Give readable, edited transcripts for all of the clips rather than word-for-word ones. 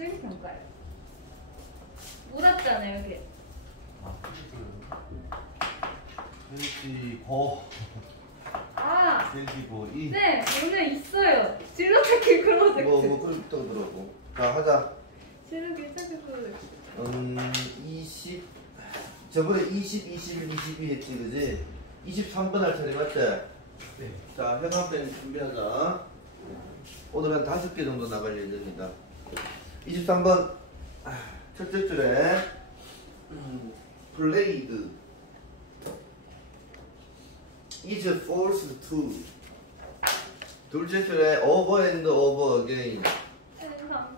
실기평가요. 물었잖아요, 여기. 아, 헬지고. 아, 헬지고 이. 네, 오늘 있어요. 진로찾기 프로젝트. 그렇게 그러더라고. 자, 하자. 진로찾기 프로젝트. 20. 저번에 20, 21, 22 했지, 그지? 23번 할 차례 맞지? 네. 자, 현황펜 준비하자. 오늘 한 5개 정도 나갈 예정이다. 23번 첫째 줄에 played is forced to. 둘째 줄에 over and over again. 잠깐만.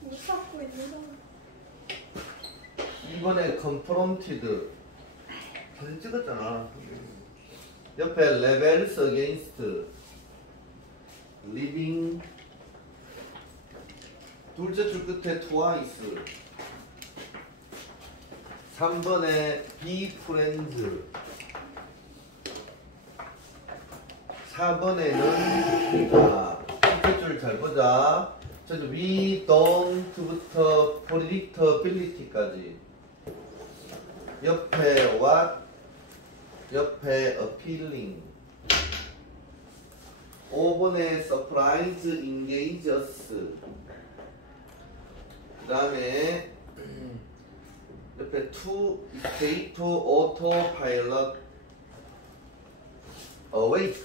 못 찾고 있는 사람. 이번에 confronted. 사진 찍었잖아. 옆에 rebels against. living. 둘째 줄 끝에 twice. 3번에 be friends. 4번에는 첫째 줄 잘 보자. 저기 we don't부터 predictability까지. 옆에 what, 옆에 appealing. 5번에 surprise engage us. 그 다음에 옆에 to escape autopilot awake.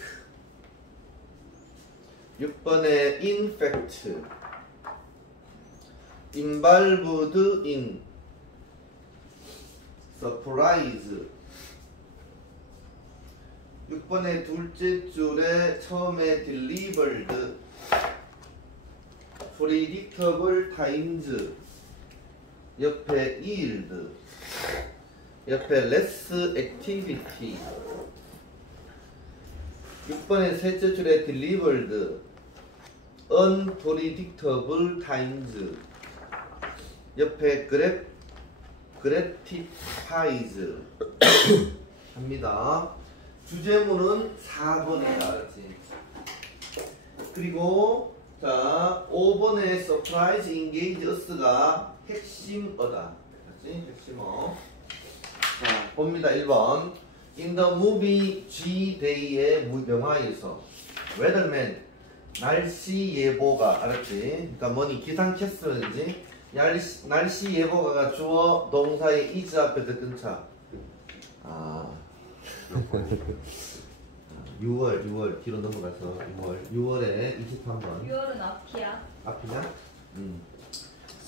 6번에 infect involved in surprise. 6번의 둘째 줄에 처음에 delivered predictable times. 옆에 yield. 옆에 less activity. 6번의 셋째 줄에 delivered unpredictable times. 옆에 gratifies 합니다. 주제문은 4번이다. 알았지? 그리고 자 5번의 surprise engage us가 핵심어다. 알았지? 핵심어. 자 봅니다. 1번 In the movie G-Day의 영화에서 weatherman 날씨 예보가. 알았지? 그러니까 뭐니 기상캐스터인지 날씨 예보가가 주어 동사의 is 앞에 듣근차. 6월 뒤로 넘어가서 6월에 23번. 6월은 앞이야. 앞이냐?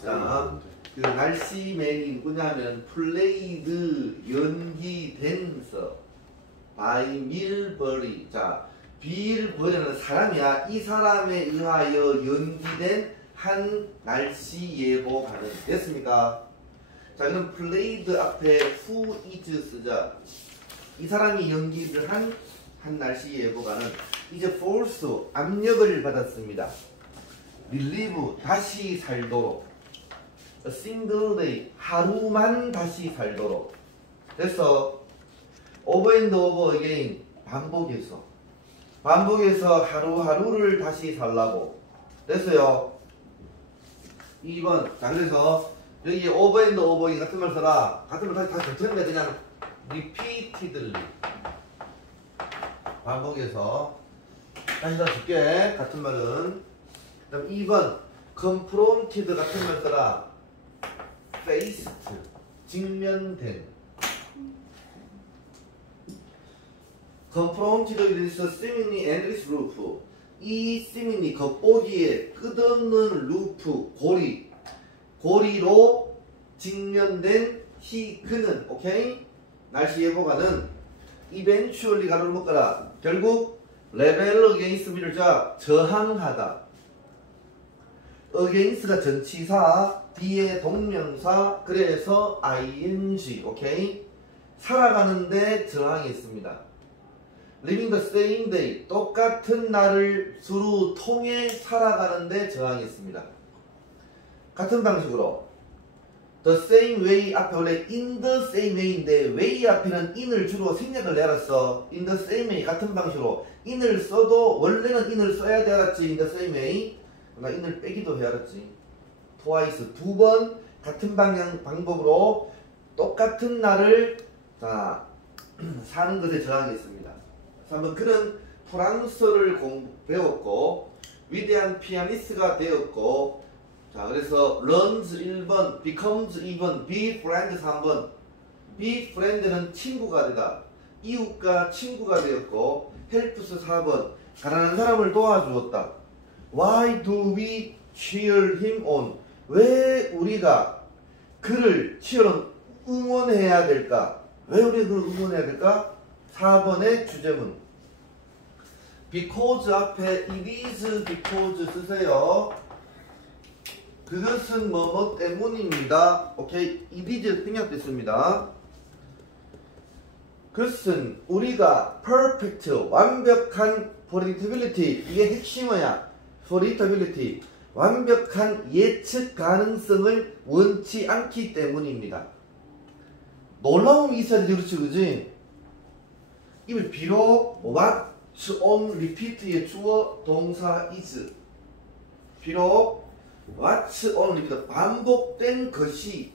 자, 그 날씨맨이 누구냐면 플레이드 연기된서 by 밀버리. 자, 빌버리는 사람이야. 이 사람에 의하여 연기된 한 날씨 예보가는. 됐습니까? 자, 그럼 played 앞에 who is 쓰자. 이 사람이 연기를 한 날씨 예보가는 이제 force 압력을 받았습니다. relive 다시 살도록. a single day 하루만 다시 살도록. 그래서 over and over again 반복해서 하루하루를 다시 살라고. 됐어요. 2번. 자, 그래서 여기 over and over again 같은 말 써라. 같은 말 다시 붙였는데 그냥 repeatedly 반복해서 다시 다 줄게. 같은 말은. 그 다음 2번 confronted 같은 말 써라. faced 직면된. confronted with seemingly endless loop. 이 seemingly 겉보기에 끝없는 루프 고리로 직면된 그는. 오케이? 날씨 예보가는 eventually 가로를 묶어라. 결국 rebel against B를 저항하다. against가 전치사, B의 동명사, 그래서 ing. 오케이? 살아가는데 저항이 있습니다. living the same day 똑같은 날을 수루 통해 살아가는데 저항이 있습니다. 같은 방식으로 the same way 앞에 원래 in the same way인데 way 앞에는 in을 주로 생략을 내렸어. in the same way 같은 방식으로 in을 써도 원래는 in을 써야 돼. 알았지? in the same way. 나 in을 빼기도 해. 알았지? twice 두 번 같은 방법으로 똑같은 날을 자 사는 것에 저항했습니다. 그래서 한번 그는 프랑스어를 배웠고 위대한 피아니스트가 되었고 자 그래서 learns 1번, becomes 2번, be friend 3번. be friend는 친구가 되다. 이웃과 친구가 되었고 helps 4번. 가난한 사람을 도와주었다. Why do we cheer him on? 왜 우리가 그를 응원해야 될까? 왜 우리가 그를 응원해야 될까? 4번의 주제문. because 앞에 it is because 쓰세요. 그것은 뭐뭐 때문입니다. 오케이. it is 생략됐습니다. 그것은 우리가 perfect 완벽한 predictability 이게 핵심어야. predictability 완벽한 예측 가능성을 원치 않기 때문입니다. 놀라움이 있어야 되지, 그렇지, 그지? 이걸 비록 what's on repeat의 주어 동사 is 비록 what's on repeat 반복된 것이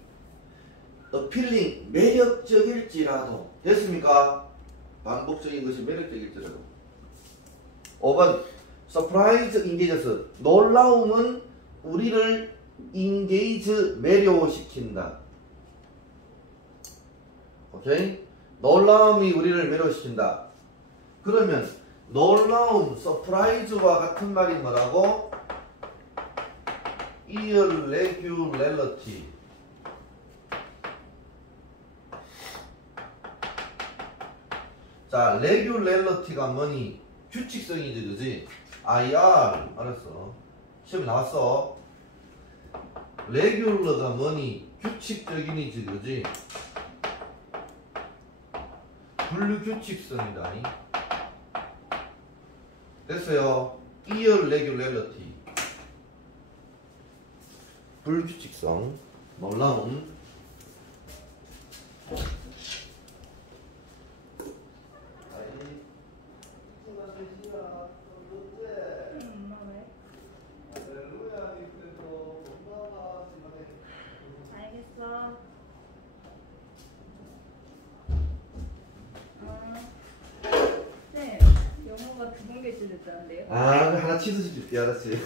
appealing 매력적일지라도 됐습니까? 반복적인 것이 매력적일지라도 5번 surprise engages 놀라움은 우리를 engage 매료시킨다. 오케이? 놀라움이 우리를 매료시킨다. 그러면 놀라움, surprise와 같은 말이 뭐라고? irregularity. 자, regularity가 뭐니? 규칙성이지, 그지? IR, 알았어. 시험에 나왔어. regular가 뭐니? 규칙적인이지, 그지? 불규칙성이다. 됐어요. irregularity. 불규칙성. 놀라움. 알겠어. 네, 영어가 두 번 개시됐다는데요? 아, 하나 취소시킬게, 알았지?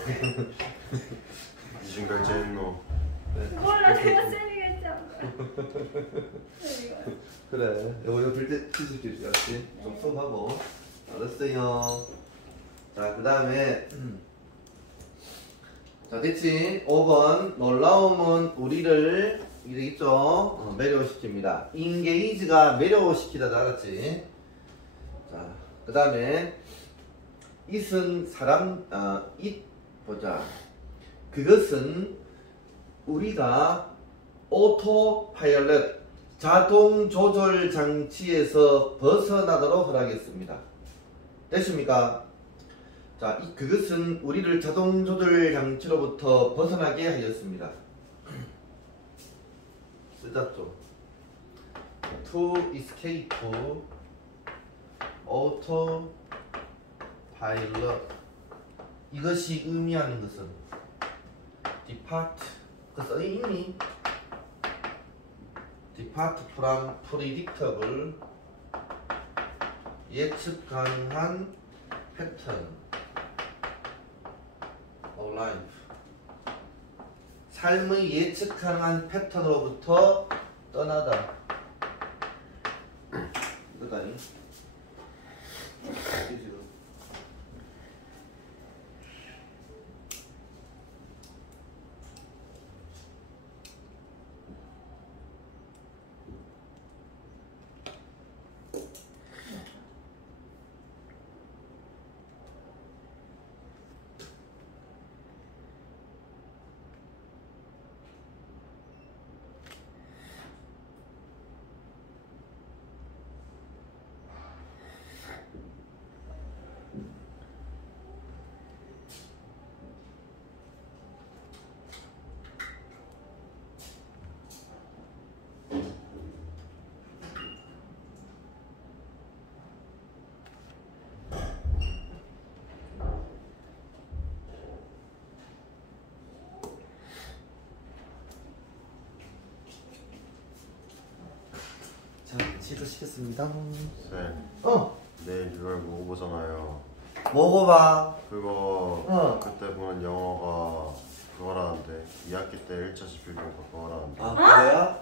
지금까지 제일 뭐 몰라, 내가 쌤이가 했지 않아. 그래, 이거 빌때 취소시킬게, 알았지? 좀 수업하고. 알았어요. 자, 그 다음에 자, 됐지? 5번 놀라움은 우리를 이게 있죠? 매료시킵니다. engage가 매료시키다, 알았지? 자, 그 다음에 it은 사람, it 보자. 그것은 우리가 오토파일럿 자동 조절 장치에서 벗어나도록 허락했습니다. 됐습니까? 자, 그것은 우리를 자동 조절 장치로부터 벗어나게 하였습니다. 쓰잡죠. To escape auto pilot. 이것이 의미하는 것은 depart. 그 써있니? depart from predictable 예측 가능한 패턴 of life. 삶의 예측 가능한 패턴으로부터 떠나다. 이거다니. 지금. 취소시켰습니다. 쌤, 어, 내일 6월 모의고잖아요. 먹어봐. 그거 그때 보면 영어가 그거라는데 2학기 때 1차 집필교과 그거라는데. 아, 그래야?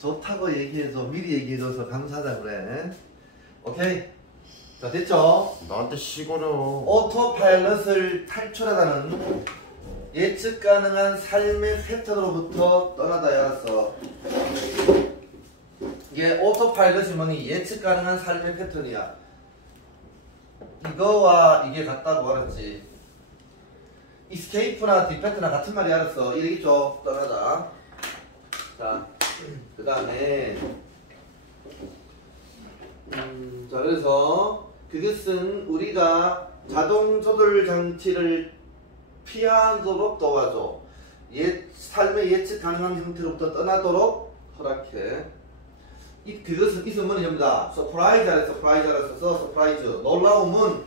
좋다고 얘기해줘. 미리 얘기해줘서 감사하다 그래. 오케이. 자, 됐죠? 나한테 시골여. 오토파일럿을 탈출하다는 예측 가능한 삶의 패턴으로부터 떠나다 알았어. 이게 오토파일럿이 뭐니? 예측 가능한 삶의 패턴이야. 이거와 이게 같다고 알았지. escape나 defect나 같은 말이 알았어. 이러겠죠? 떠나다. 자, 그 다음에 자, 그래서 그것은 우리가 자동 조절 장치를 피하도록 도와줘. 삶의 예측 가능한 형태로부터 떠나도록 허락해. 그것은 있으면 뭐니 됩니다. 서프라이즈 알았어. 서프라이즈 알았어. 서프라이즈. 놀라움은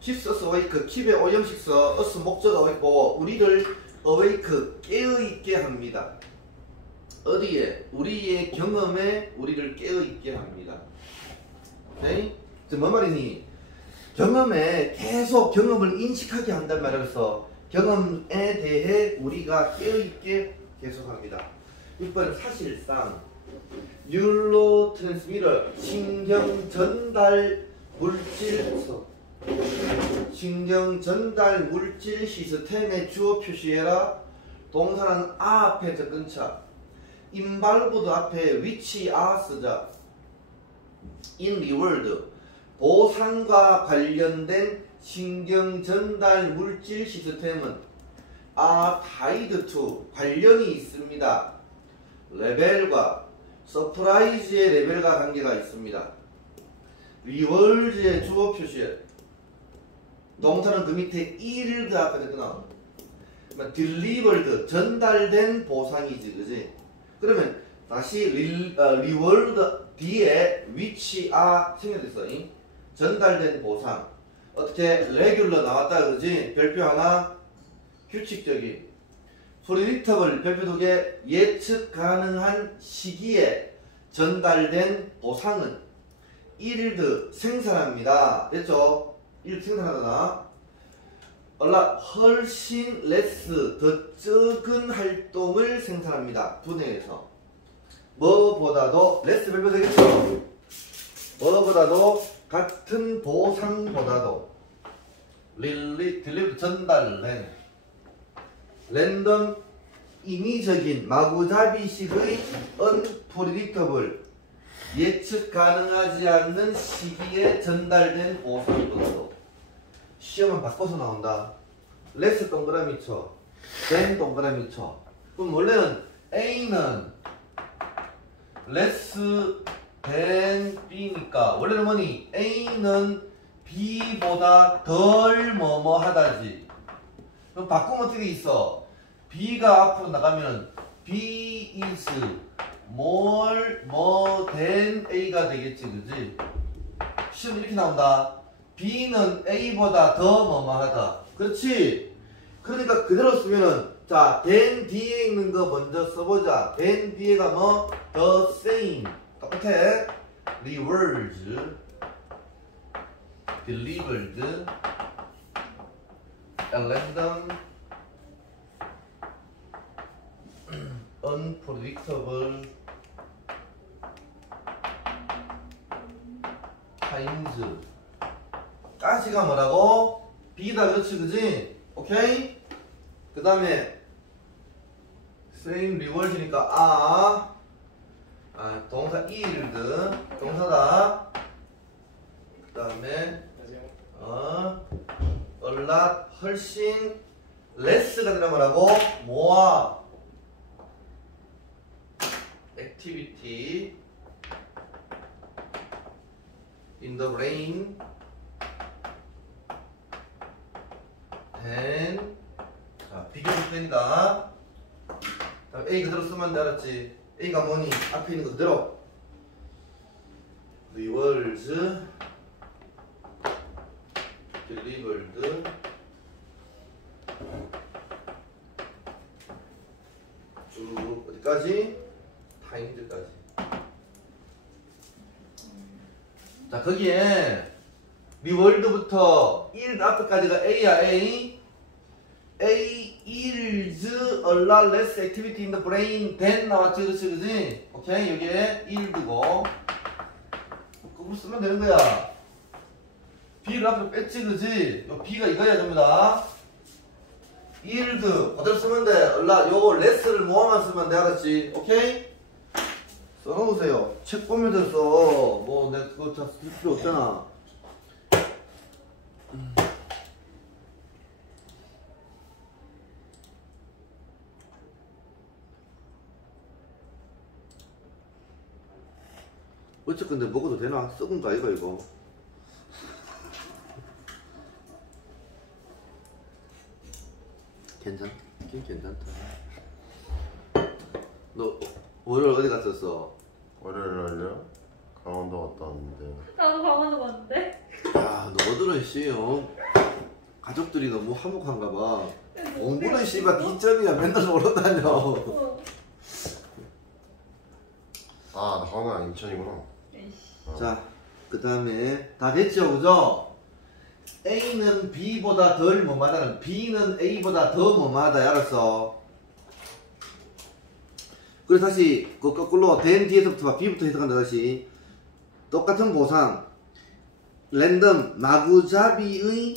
keeps us awake. keep의 오형식 써. us 목적 awake. 우리를 awake 깨어있게 합니다. 어디에? 우리의 경험에 우리를 깨어있게 합니다. 오케이? 뭔 말이니? 경험에 계속 경험을 인식하게 한단 말이라서 경험에 대해 우리가 깨어있게 계속합니다. 6번은 사실상 뉴로트랜스미터 신경 전달 물질서 신경 전달 물질 시스템의 주어 표시해라. 동사는 아 앞에 접근차 인발브드 앞에 which are 쓰자. in reward 보상과 관련된 신경 전달 물질 시스템은 are tied to 관련이 있습니다. 레벨과 서프라이즈의 레벨과 관계가 있습니다. reward의 주어 표시 동사는 그 밑에 yield 앞에 끊어 delivered 전달된 보상이지, 그지? 그러면 다시 reward 뒤에 which are 생겨졌어. 전달된 보상. 어떻게 regular 나왔다, 그지? 별표 하나 규칙적인. predictable 별표 두 개 예측 가능한 시기에 전달된 보상은 yield 생산합니다. 됐죠? yield 생산하거나 훨씬 less 더 적은 활동을 생산합니다. 분해해서 뭐보다도 less 별표 되겠죠? 뭐보다도 같은 보상보다도 deliver 전달된 랜덤 인위적인 마구잡이식의 unpredictable 예측 가능하지 않는 시기에 전달된 보상보다도 시험은 바꿔서 나온다. less 동그라미 쳐 than 동그라미 쳐. 그럼 원래는 A는 less than B니까 원래는 뭐니? A는 B보다 덜 뭐뭐 하다지. 그럼 바꾸면 어떻게 있어? B가 앞으로 나가면 B is more than A가 되겠지, 그지? 시험 이렇게 나온다. B는 A보다 더 뭐뭐 하다. 그렇지? 그러니까 그대로 쓰면은 자, than 뒤에 있는 거 먼저 써보자. than 뒤에가 뭐? the same. 똑같아. rewards delivered a random unpredictable times 까지가 뭐라고? B다, 그렇지, 그지? 오케이? 그 다음에 same reward이니까 동사 yield 동사다. 그 다음에 a lot 훨씬 less가 되는 거라고? 뭐야? activity in the brain than 비교적 된이다. A 그대로 쓰면 돼, 알았지? A가 뭐니? 앞에 있는 거 그대로 rewards delivered 쭉 어디까지? times까지. 자, 거기에 리월드부터 yield 앞에까지가 A야, A. A yields a lot less activity in the brain than 나왔지, 그렇지, 그지? 오케이, 여기에 yield고. 그걸 쓰면 되는 거야. B를 앞으로 뺐지, 그지? 요 B가 이거야, 전부 다. yield, 그대로 쓰면 돼. a lot, 요거 less를 모아만 쓰면 돼, 알았지? 오케이? 써놓으세요. 책 보면서 써. 뭐, 내가 그거 다 쓸 필요 없잖아. 어쨌건 근데 먹어도 되나? 썩은 거 아이가 이거? 괜찮다. 괜찮다. 너 월요일 어디 갔었어? 월요일 날요? 강원도 갔다 왔는데. 나도 강원도 갔는데. 야, 너희들은 씨, 가족들이 너무 화목한가 봐. 공부는 씨발 B점이야. 맨날 놀러 다녀. 어. 아, 나 강원 인천이구나. 에이씨. 자, 그 다음에 다 됐죠, 그죠? A는 B보다 덜 뭐마다는 B는 A보다 더 뭐마다, 알았어? 그래서 다시 그 거꾸로 then 뒤에서부터 봐. B부터 해석한다. 다시 똑같은 보상 랜덤 마구잡이의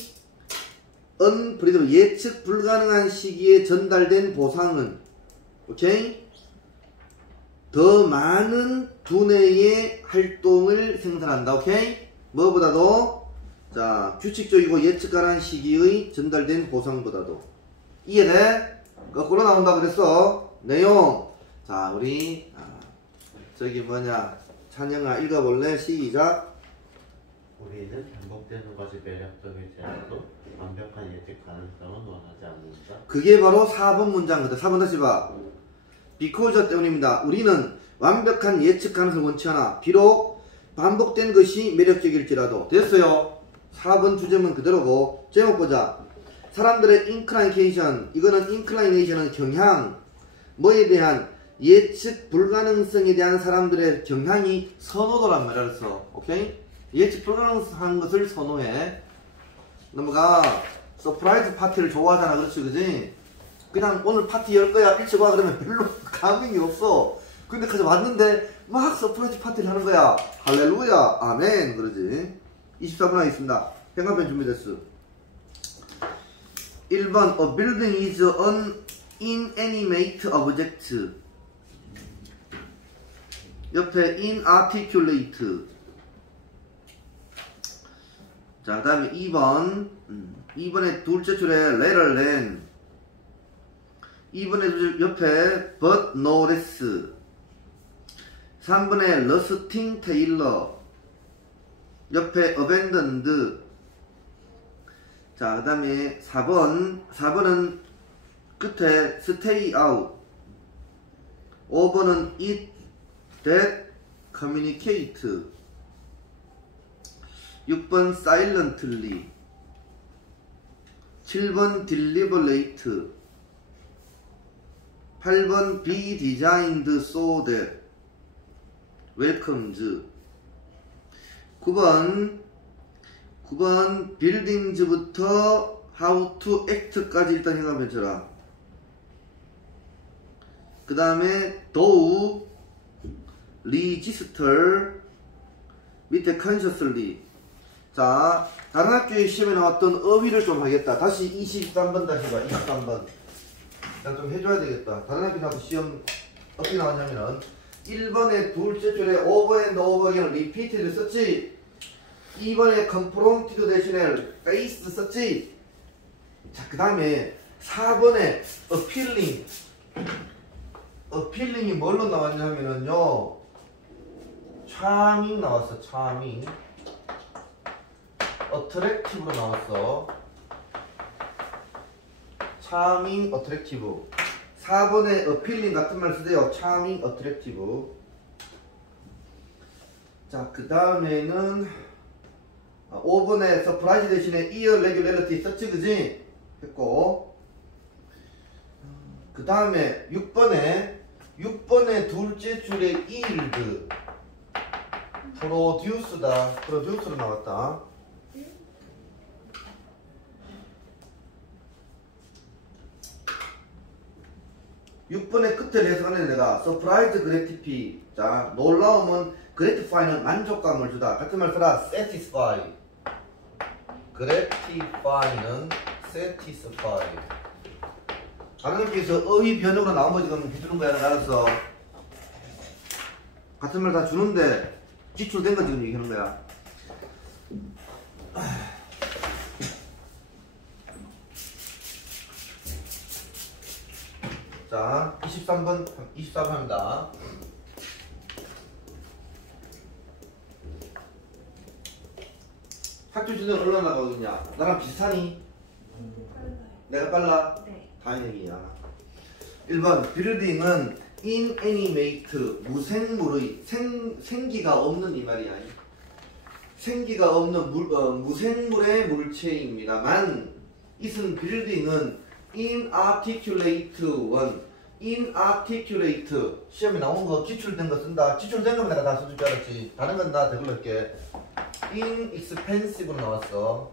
unpredictable 예측 불가능한 시기에 전달된 보상은 오케이? 더 많은 두뇌의 활동을 생산한다. 오케이? 뭐보다도 자 규칙적이고 예측 가능한 시기의 전달된 보상보다도. 이해돼? 거꾸로 나온다 그랬어. 내용 자 우리 저기 뭐냐 찬영아 읽어볼래? 시작. 우리는 반복되는 것이 매력적이지 않아도 완벽한 예측 가능성은 원하지 않는다. 그게 바로 4번 문장거든. 4번 다시 봐. because 때문입니다. 우리는 완벽한 예측 가능성을 원치 않아. 비록 반복된 것이 매력적일지라도. 됐어요. 4번 주제문 그대로고. 제목 보자. 사람들의 inclination. 이거는 inclination은 경향. 뭐에 대한 예측 불가능성에 대한 사람들의 경향이 선호도란 말이야. 오케이? 예측 불가능한 것을 선호해. 넘어가. 서프라이즈 파티를 좋아하잖아. 그렇지, 그지? 그냥 오늘 파티 열 거야. 일찍 와. 그러면 별로 감흥이 없어. 근데 가서 왔는데 막 서프라이즈 파티를 하는 거야. 할렐루야. 아멘. 그러지. 24분 하겠습니다. 행간편 준비됐어. 1번. A building is an inanimate object. 옆에 inarticulate. 자, 그 다음에 2번. 2번에 둘째 줄에 later than. 2번에 옆에 but no less. 3번에 lusting tailor. 옆에 abandoned. 자, 그 다음에 4번은 끝에 stay out. 5번은 eat that communicate. 6번 silently. 7번 deliberate. 8번 be designed so that welcomes. 9번 buildings부터 how to act까지 일단 생각하면 쳐라. 그 다음에 though register 밑에 consciously. 자, 다른 학교의 시험에 나왔던 어휘를 좀 하겠다. 다시 23번 다시 봐. 23번 일단 좀 해줘야 되겠다. 다른 학교 나와서 시험 어떻게 나왔냐면은 1번에 둘째 줄에 over and over again repeated를 썼지. 2번에 confronted 대신에 faced 썼지. 자, 그 다음에 4번에 appealing이 뭘로 나왔냐면은요 charming 나왔어. charming. attractive로 나왔어. charming, attractive. 4번에 appealing 같은 말 쓰세요. charming, attractive. 자, 그 다음에는 5번에 surprise 대신에 irregularity 썼지, 그지? 했고. 그 다음에 6번에 둘째 줄에 yield 프로듀스다. 프로듀스로 나왔다. 육 6번의 끝에 해석하는 내가 surprise gratify. 자, 놀라움은 gratify는 만족감을 주다. 같은 말 써라. satisfy. gratify는 satisfy. 다른 의미에서 어휘 변형으로 나온 거 지금 해주는 거야. 알았어. 같은 말 다 주는데 기출된 거 지금 얘기하는 거야. 자, 23번, 24번입니다. 학교 주제는 얼마나 나가고 있냐? 나랑 비슷하니? 빨라요. 내가 빨라? 네. 다행이야. 1번, 빌딩은 inanimate, 무생물의, 생기가 없는 이 말이야. 생기가 없는 무생물의 물체입니다만, it은 빌딩은 inarticulate one, inarticulate. 시험에 나온 거 기출된 거 쓴다. 기출된 거면 내가 다 써줄 줄 알았지. 다른 건 다 대글할게. inexpensive로 나왔어.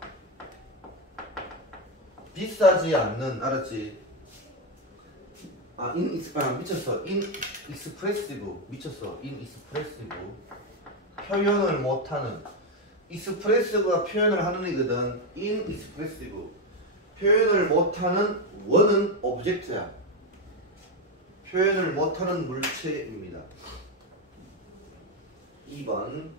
비싸지 않는, 알았지? 미쳤어. inexpressive. 미쳤어. inexpressive. 표현을 못하는. expressive가 표현을 하는 이거든. inexpressive. 표현을 못하는 원은 오브젝트야. 표현을 못하는 물체입니다. 2번.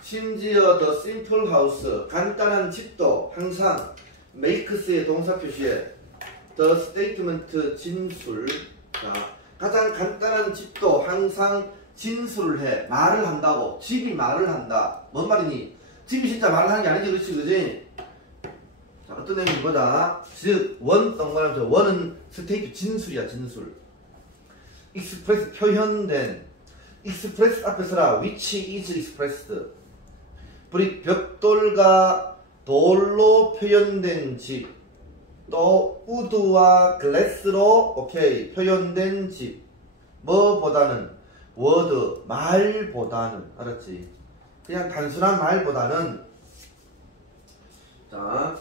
심지어 the simple house, 간단한 집도 항상 makes의 동사 표시에 the statement, 진술. 자, 가장 간단한 집도 항상 진술을 해. 말을 한다고. 집이 말을 한다. 뭔 말이니? 집이 진짜 말을 하는 게 아니지, 그렇지, 그지? 자, 어떤 내용인지 보자. 즉, 원 동그라미 원은 스테이트 진술이야, 진술. express 표현된. express 앞에 서라. which is expressed. 벽돌과 돌로 표현된 집. 또 우드와 글래스로 오케이 표현된 집. 뭐보다는 word 말보다는. 알았지? 그냥 단순한 말보다는. 자,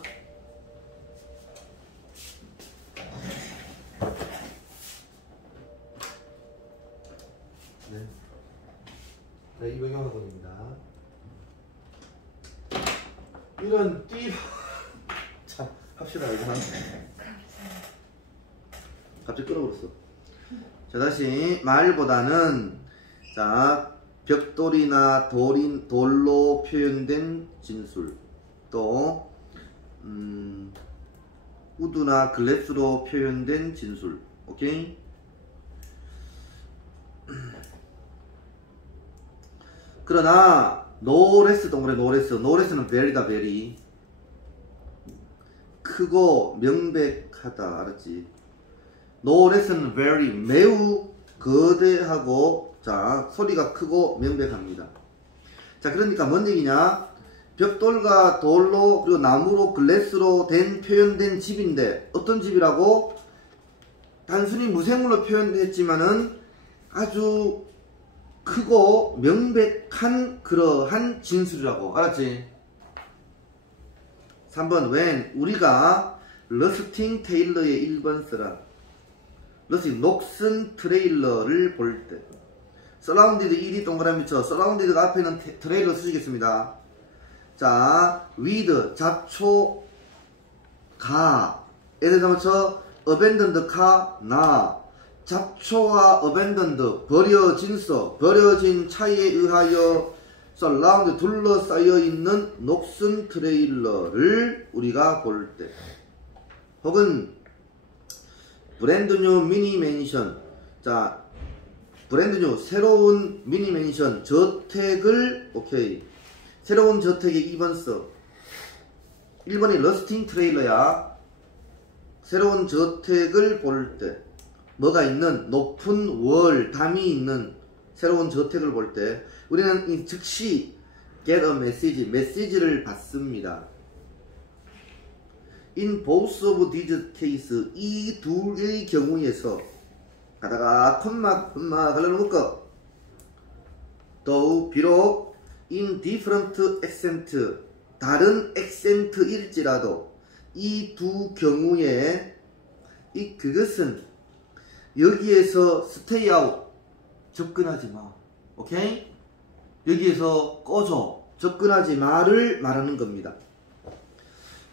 네, 이병영 학원입니다. 이런 띠 참 합시다. 이거 한 갑자기 끊어버렸어. 자, 다시 말보다는. 자, 벽돌이나 돌로 표현된 진술. 또 우드나 글래스로 표현된 진술. 오케이? 그러나 노레스 동그래. 노레스는 very다. very 크고 명백하다. 알았지? 노레스는 very 매우 거대하고, 자, 소리가 크고 명백합니다. 자, 그러니까 뭔 얘기냐? 벽돌과 돌로 그리고 나무로 글래스로 된 표현된 집인데 어떤 집이라고? 단순히 무생물로 표현했지만은 아주 크고 명백한 그러한 진술이라고. 알았지? 3번 when 우리가 러스팅 테일러의 1번 써라. 러스팅 녹슨 트레일러를 볼 때. 서라운디드 1이 동그라미 쳐. 서라운디드가 앞에는 트레일러 쓰시겠습니다. 자, with 잡초 가. 예를 들면 쳐 abandoned 카 나. 잡초와 abandoned 버려진 차에 의하여 surround 둘러싸여 있는 녹슨 트레일러를 우리가 볼 때. 혹은 브랜드 뉴 미니 맨션. 자, 브랜드 뉴 새로운 미니 맨션 저택을 오케이. 새로운 저택에 2번 써. 1번이 러스팅 트레일러야. 새로운 저택을 볼 때. 뭐가 있는 높은 월 담이 있는 새로운 저택을 볼 때 우리는 즉시 get a message, 메시지를 받습니다. In both of these cases, 이 둘의 경우에서 가다가 콤마 갈라놓을 거. 더욱 비록 in different accent, 다른 액센트일지라도 이 두 경우에 그것은 여기에서 stay out, 접근하지 마. 오케이? 여기에서 꺼져, 접근하지 마를 말하는 겁니다.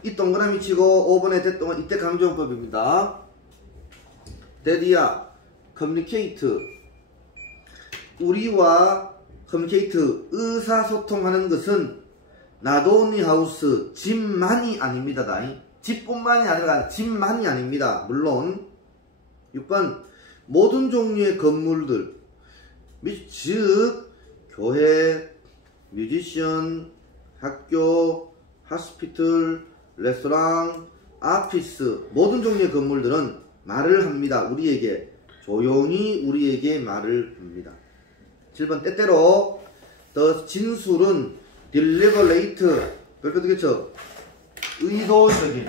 이 동그라미 치고 5번의 대동은 이때 강조용법입니다. 대디야, communicate, 우리와 communicate, 의사소통하는 것은 not only house, 집만이 아닙니다. 집뿐만이 아니라 집만이 아닙니다. 물론 6번, 모든 종류의 건물들, 즉 교회, 뮤지션, 학교, 하스피털, 레스토랑, 아피스, 모든 종류의 건물들은 말을 합니다. 우리에게, 조용히 우리에게 말을 합니다. 7번, 때때로 the 진술은 deliberate, 별표 되겠죠? 의도적인,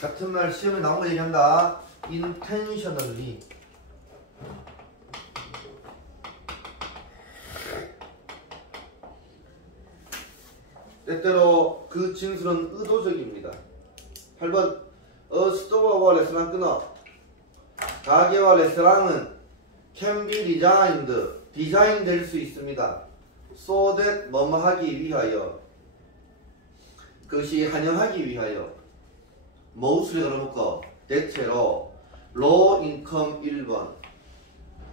같은 말 시험에 나온 거 얘기한다. intentionally, 때때로 그 진술은 의도적입니다. 8번, 스토어와 레스토랑 끊어. 가게와 레스토랑은 can be designed, 디자인 될 수 있습니다. so that 뭐뭐 하기 위하여, 그것이 환영하기 위하여. mostly 걸어놓고 대체로 low income 1번,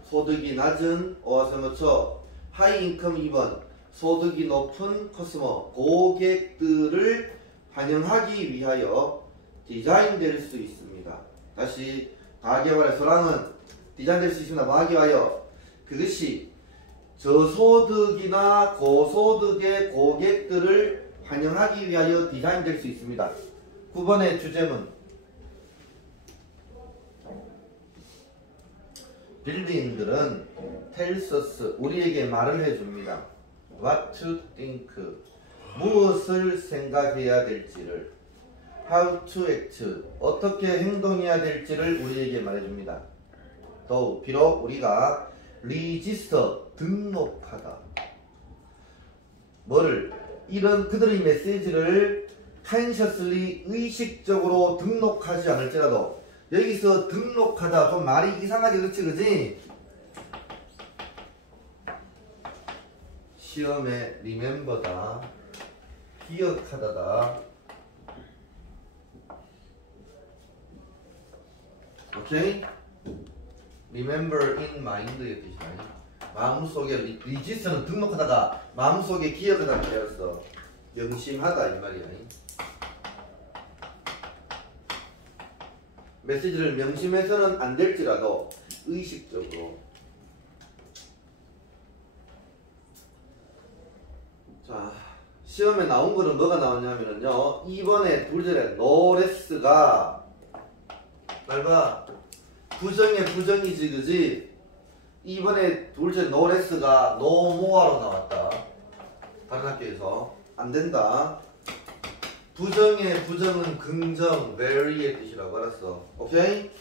소득이 낮은 오아세머처, high income 2번, 소득이 높은 커스머, 고객들을 환영하기 위하여 디자인될 수 있습니다. 다시, 가게와 레스토랑은 디자인될 수 있습니다. 뭐 하기 위하여? 그것이 저소득이나 고소득의 고객들을 환영하기 위하여 디자인될 수 있습니다. 9번의 주제문, 빌딩들은 tells us, 우리에게 말을 해줍니다. what to think, 무엇을 생각해야 될지를. how to act, 어떻게 행동해야 될지를 우리에게 말해줍니다. 또 비록 우리가 register, 등록하다, 뭐를, 이런 그들의 메시지를 consciously, 의식적으로 등록하지 않을지라도. 여기서 등록하다 좀 말이 이상하지, 그렇지, 그지? 시험에 remember다, 기억하다다. 오케이? remember in mind의 뜻이다. 마음속에, register는 등록하다가 마음속에 기억하다는 뜻이었어. 명심하다 이 말이야. 메시지를 명심해서는 안 될지라도 의식적으로. 자, 시험에 나온 거는 뭐가 나왔냐면요, 2번에 둘째에 no less가, 봐, 부정의 부정이지, 그지? 2번에 둘째 no less가 no more로 나왔다. 다른 학교에서 안 된다. 부정의 부정은 긍정, very의 뜻이라고. 알았어? 오케이?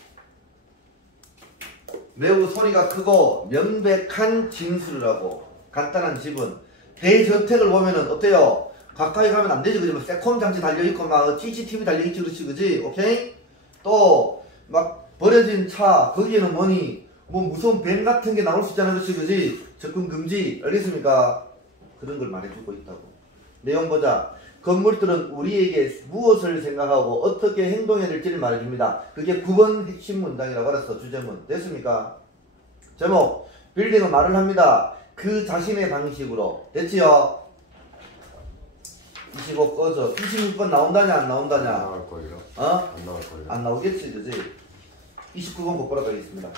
매우 소리가 크고 명백한 진술을 하고 간단한 지분. 대저택을 보면은 어때요? 가까이 가면 안 되지, 그지? 뭐 세콤 장치 달려있고 막 CCTV 달려있지, 그렇지, 그지? 오케이? 또 막 버려진 차, 거기에는 뭐니? 뭐 무서운 뱀 같은 게 나올 수 있잖아, 그렇지, 그지? 접근 금지. 알겠습니까? 그런 걸 말해주고 있다고. 내용 보자. 건물들은 우리에게 무엇을 생각하고 어떻게 행동해야 될지를 말해줍니다. 그게 9번 핵심 문장이라고 알았어. 주제문. 됐습니까? 제목. 빌딩은 말을 합니다. 그 자신의 방식으로. 됐지요? 25 꺼져. 26번 나온다냐 안 나온다냐? 안 나올걸요? 어? 안 나올걸요? 안 나오겠지, 그지? 29번 못 보라고 하겠습니다.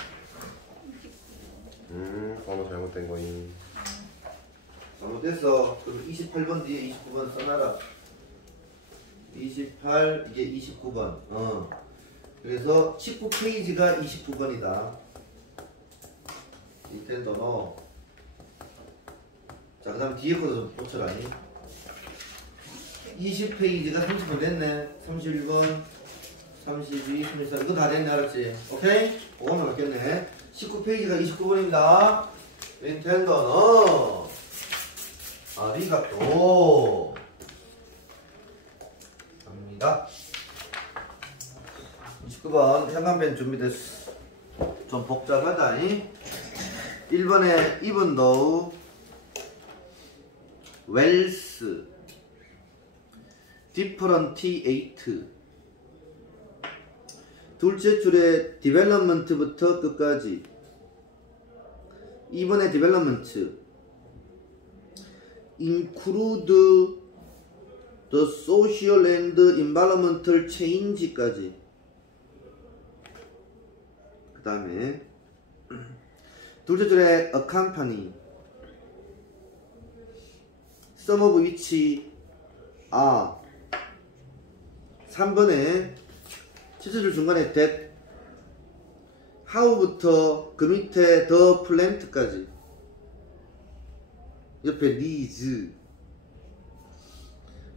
번호 잘못된 거임. 잘못됐어. 그럼 28번 뒤에 29번 써놔라. 28, 이게 29번. 그래서 19페이지가 29번이다. 닌텐도노. 자, 그 다음 뒤에 거도 좀 붙여라니. 20페이지가 30번 됐네. 31번, 32, 33. 이거 다 됐네, 알았지? 오케이? 그거만 바뀌었네. 19페이지가 29번입니다. 닌텐도노. 아리가또 갑니다. 29번 현관변 준비됐어. 좀 복잡하다. 1번에 even though 웰스 differentiate 둘째 줄에 development부터 끝까지 2번에 development include the social and environmental change까지 그 다음에 둘째 줄에 accompany some of which are 3번에 첫째 줄 중간에 that how부터 그 밑에 the plant까지 옆에 these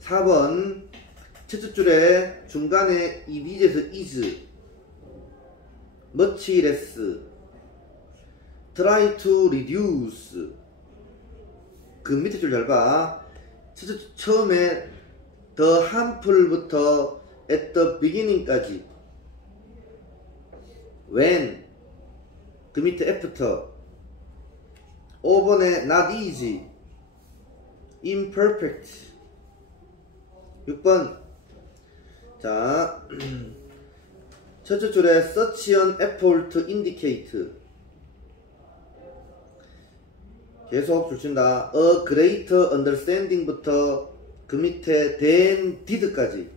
4번 첫째 줄에 중간에 이 these에서 is much less try to reduce 그 밑에 줄 잘 봐. 처음에 the harmful부터 at the beginning까지 when 그 밑에 after 5번에 not easy imperfect 6번 자 첫째 줄에 such an effort indicate 계속 줄친다. A greater understanding부터 그 밑에 than did까지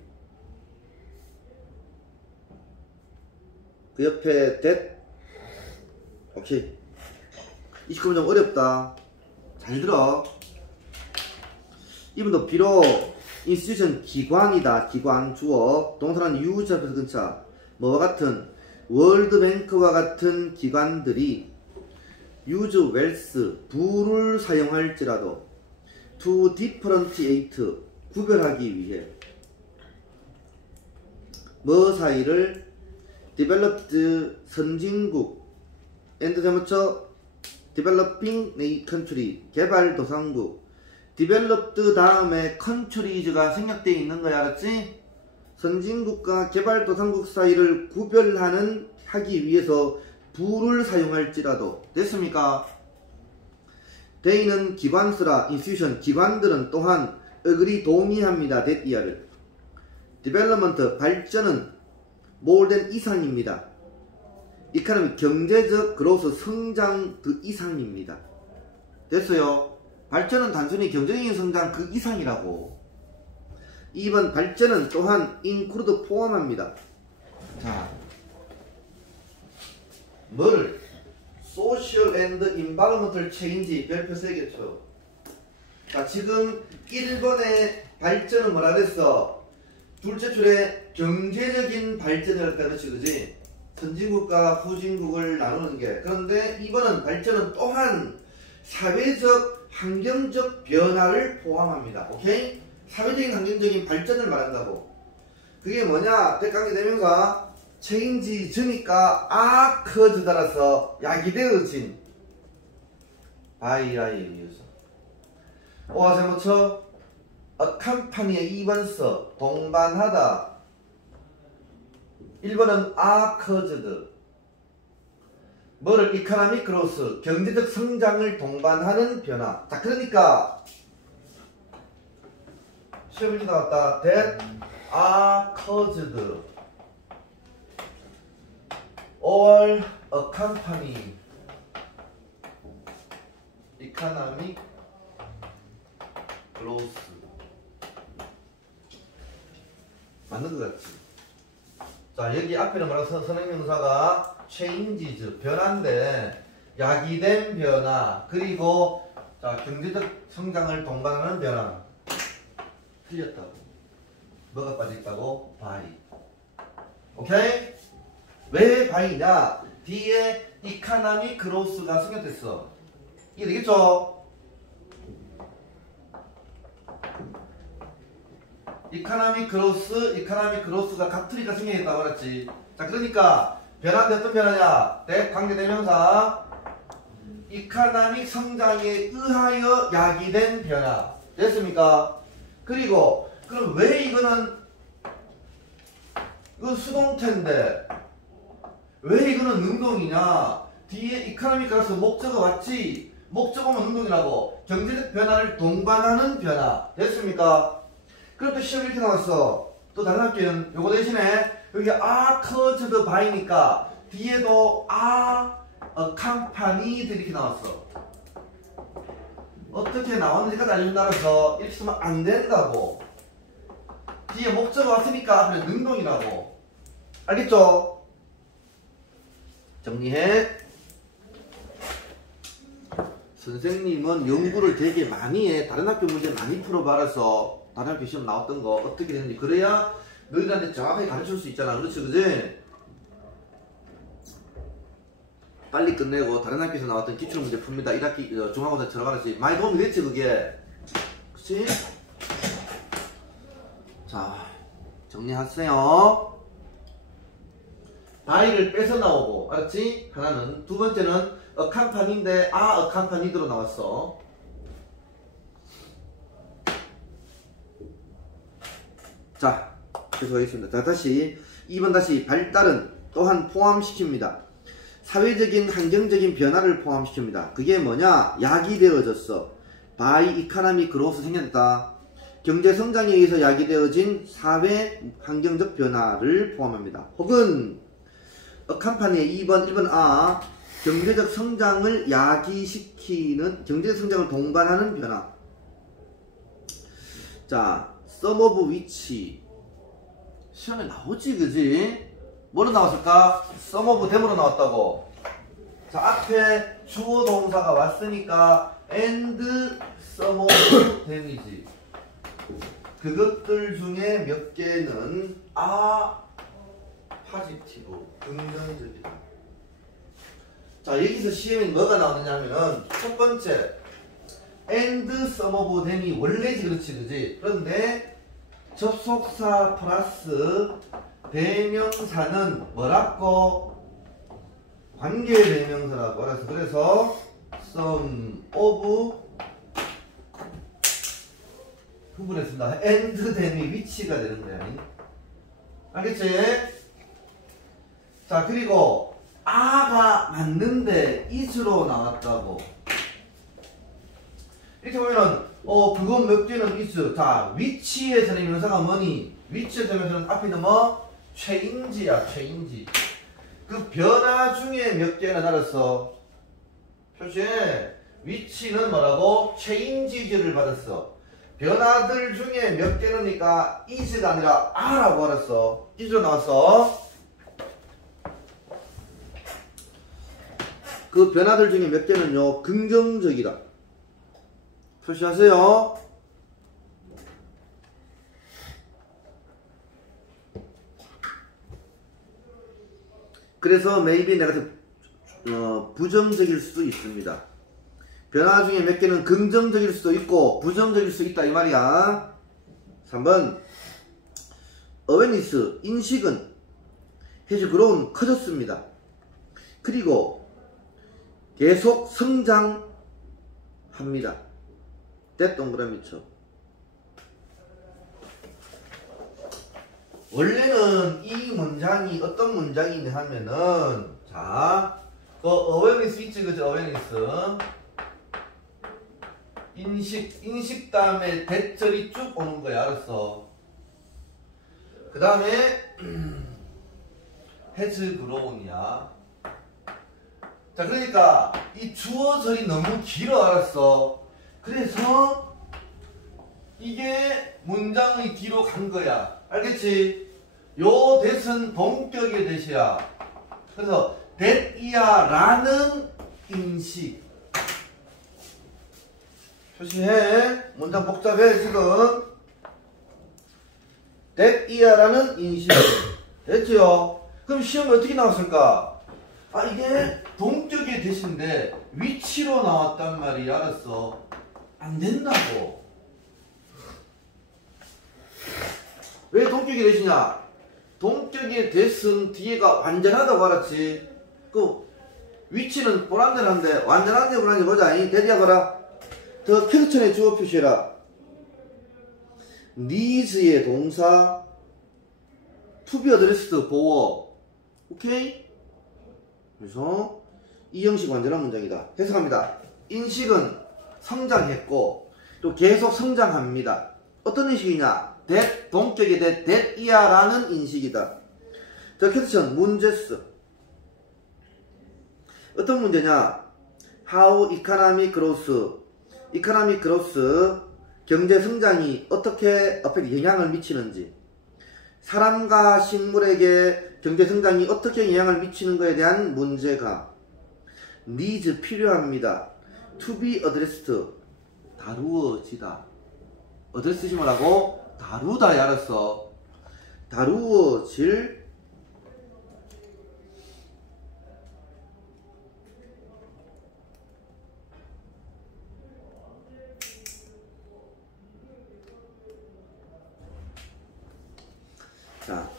그 옆에 that 오케이. 29번 좀 어렵다. 잘 들어. 이분도 비록 institution 기관이다. 기관 주어 동사는 use 앞에서 근처 뭐와 같은 월드뱅크와 같은 기관들이 use wealth 부를 사용할지라도 to differentiate 구별하기 위해 뭐 사이를 developed 선진국 and 잘못쳐 developing country 개발도상국 developed 다음에 countryes가 생략되어 있는 거야. 알았지? 선진국과 개발도상국 사이를 구별하는 하기 위해서 부를 사용할지라도 됐습니까? they는 기관수라 institution 기관들은 또한 agree 동의합니다. that 이하를 development 발전은 more than 이상입니다. economy 경제적 growth 성장 그 이상입니다. 됐어요? 발전은 단순히 경제적인 성장 그 이상이라고. 2번 발전은 또한 include 포함합니다. 자, 뭐를? social and environmental change 별표 3개 쳐. 자, 지금 1번의 발전은 뭐라 그랬어? 둘째 줄에 경제적인 발전을 했다 그렇지, 그지? 선진국과 후진국을 나누는 게. 그런데 2번은 발전은 또한 사회적 환경적 변화를 포함합니다. 오케이? 사회적인 환경적인 발전을 말한다고. 그게 뭐냐? 대강의 대명사 change 주니까 occurs 따라서 야기되어진 by에 의해서 오와 세모쳐 accompany의 2번 써 동반하다 1번은 occursed 뭐를 economic growth 경제적 성장을 동반하는 변화. 자, 그러니까 시험이 나왔다. that occurred or accompany economic growth 맞는 것 같지? 자, 여기 앞에는 뭐라고 선행명사가 changes 변화인데 야기된 변화 그리고 자 경제적 성장을 동반하는 변화 틀렸다고. 뭐가 빠져있다고? by. 오케이? 왜 by냐? 뒤에 economic growth가 생략됐어. 이게 되겠죠? economic growth가 갑투리가 생략했다고 그랬지. 자, 그러니까 변화인데 어떤 변화냐? 대 관계대명사 economic 성장에 의하여 야기된 변화. 됐습니까? 그리고 그럼 왜 이거는 수동태인데 왜 이거는 능동이냐? 뒤에 이코노미크라서 목적어 왔지? 목적어면 능동이라고. 경제적 변화를 동반하는 변화. 됐습니까? 그럼 또 시험 이렇게 나왔어. 또 다른 학교는 요거 대신에 여기 caused by니까 뒤에도 accompanied 이렇게 나왔어. 어떻게 나왔는지까지 알려준다면서 이렇게 쓰면 안 된다고. 뒤에 목적어 왔으니까 앞에 능동이라고. 알겠죠? 정리해. 선생님은 연구를 되게 많이 해. 다른 학교 문제 많이 풀어봐서 다른 학교 시험 나왔던 거 어떻게 되는지 그래야 너희들한테 정확하게 가르칠 수 있잖아. 그렇지 그지? 빨리 끝내고 다른 학교에서 나왔던 기출문제 풉니다. 1학기 중간고사 들어가듯이 많이 도움이 됐지 그게? 그치? 자 정리하세요. by를 빼서 나오고 알았지? 하나는. 두 번째는 accompany인데 accompanied로 나왔어. 자 계속 하겠습니다. 자 다시 2번 다시 발달은 또한 포함시킵니다. 사회적인 환경적인 변화를 포함시킵니다. 그게 뭐냐? 야기되어졌어. by economic growth 생겼다. 경제 성장에 의해서 야기되어진 사회 환경적 변화를 포함합니다. 혹은 accompany의 2번 1번 경제적 성장을 야기시키는 경제적 성장을 동반하는 변화. 자 some of which 시험에 나오지 그지? 뭐로 나왔을까? some of them으로 나왔다고. 자 앞에 주어 동사가 왔으니까 and some of them이지. 그것들 중에 몇 개는 positive 긍정적이다. 자 여기서 시험에 뭐가 나오느냐 하면은 첫 번째 and some of them이 원래지 그렇지 그지? 그런데 접속사 플러스 대명사는 뭐라고? 관계대명사라고. 알았어. 그래서 some of 구분했습니다. and them이 위치가 되는 거야. 알겠지? 자 그리고 가 맞는데 is로 나왔다고. 이렇게 보면은 그건 몇 개는 is. 자 위치의 전의 명사가 뭐니? 위치의 전의 명사는 앞에 있는 뭐? change야. change. 그 변화 중에 몇 개나 알았어? 표시해. 위치는 뭐라고? change를 받았어. 변화들 중에 몇 개로니까 is가 아니라 a라고 알았어. is로 나왔어. 그 변화들 중에 몇 개는요 긍정적이다. 표시하세요. 그래서 maybe 내가 부정적일 수도 있습니다. 변화 중에 몇 개는 긍정적일 수도 있고 부정적일 수 있다 이 말이야. 3번 awareness 인식은 has grown 커졌습니다. 그리고 계속 성장합니다. 때 동그라미 쳐. 원래는 이 문장이 어떤 문장이냐 하면은 자 awareness 있지 그죠? awareness 인식 다음에 대절이 쭉 오는 거야. 알았어. 그 다음에 has grown이야. 자 그러니까 이 주어절이 너무 길어. 알았어. 그래서 이게 문장의 뒤로 간 거야. 알겠지? 요 that은 동격의 that이야. 그래서 that이야 라는 인식. 표시해. 문장 복잡해 지금. that이야 라는 인식. 됐죠? 그럼 시험이 어떻게 나왔을까? 이게 동격의 that인데 위치로 나왔단 말이야. 알았어. 안 된다고. 왜 동격의 that이냐? 동격의 that은 뒤에가 완전하다고 알았지. 그 위치는 불완전한데 완전한지 불완전지 보자. that이야 봐라. 더 퀘스천에 주어 표시해라. needs의 동사 to be addressed 보어. 오케이? 그래서 이 형식 완전한 문장이다. 해석합니다. 인식은 성장했고 또 계속 성장합니다. 어떤 인식이냐? that 동격의 that 이야 라는 인식이다. 자, 퀘스천 문제스. 어떤 문제냐? How economic growth 경제 성장이 어떻게 영향을 미치는지, 사람과 식물에게 경제 성장이 어떻게 영향을 미치는 것에 대한 문제가 needs 필요합니다. to be addressed 다루어지다. address 뭐라고? 다루다. 알았어. 다루어질 자,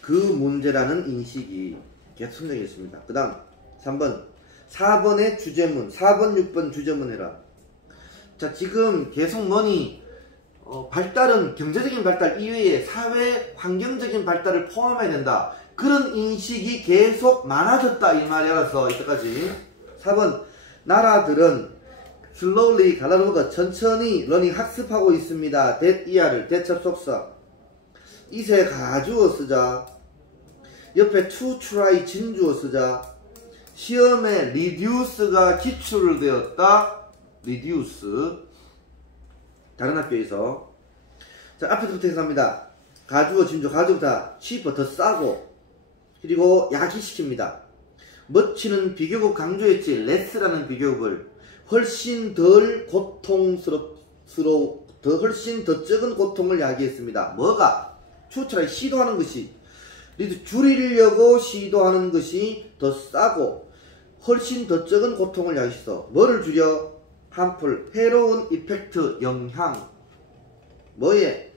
그 문제라는 인식이 계속 선정했습니다. 그 다음 3번 4번의 주제문 4번 6번 주제문 해라. 자, 지금 계속 너니 발달은 경제적인 발달 이외에 사회 환경적인 발달을 포함해야 된다. 그런 인식이 계속 많아졌다 이 말이. 알았어. 이때까지. 4번 나라들은 slowly 가라로가 천천히 러닝 학습하고 있습니다. that 이하를 대접속사 이세 가주어 쓰자. 옆에 to try 진주어 쓰자. 시험에 reduce가 기출되었다. reduce. 다른 학교에서. 자, 앞에서부터 해석합니다. 가주어 진주 가주부터 cheaper 더 싸고 그리고 야기시킵니다. 멋지는 비교급 강조했지. less라는 비교급을 훨씬 덜 훨씬 더 적은 고통을 야기했습니다. 뭐가? 추출하기 시도하는 것이 줄이려고 시도하는 것이 더 싸고 훨씬 더 적은 고통을 야기했어. 뭐를 줄여? harmful 해로운 이펙트 영향. 뭐에?